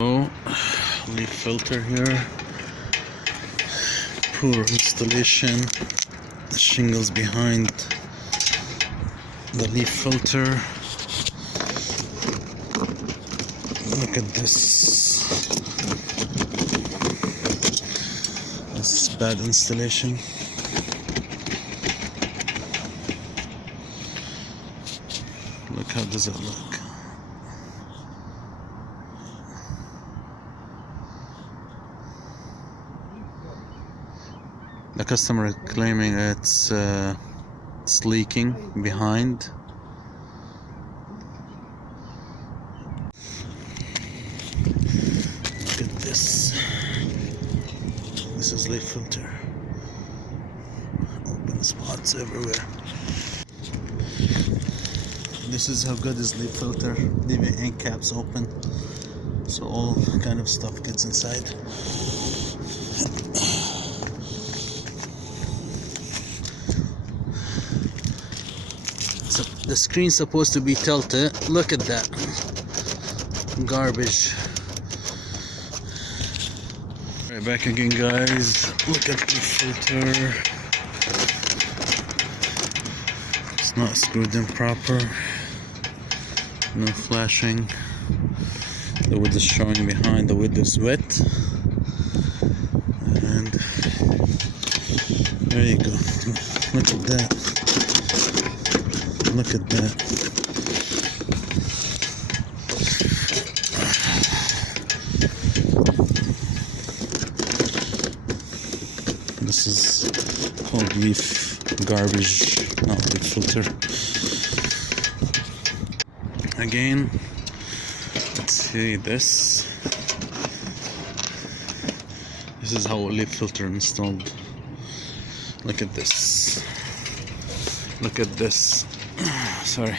Oh, leaf filter here. Poor installation. The shingles behind the leaf filter. Look at this. This is bad installation. Look, how does it look? The customer is claiming it's leaking behind. Look at this. This is leaf filter. Open spots everywhere. This is how good is leaf filter. Leaving ink caps open, so all kind of stuff gets inside. So the screen's supposed to be tilted. Look at that garbage. Right, back again, guys. Look at the filter. It's not screwed in proper. No flashing. The wood is showing behind. The wood is wet. And there you go. Look at that. Look at that. This is called leaf garbage, not leaf filter. Again, let's see this. This is how a leaf filter installed. Look at this. Look at this. Sorry.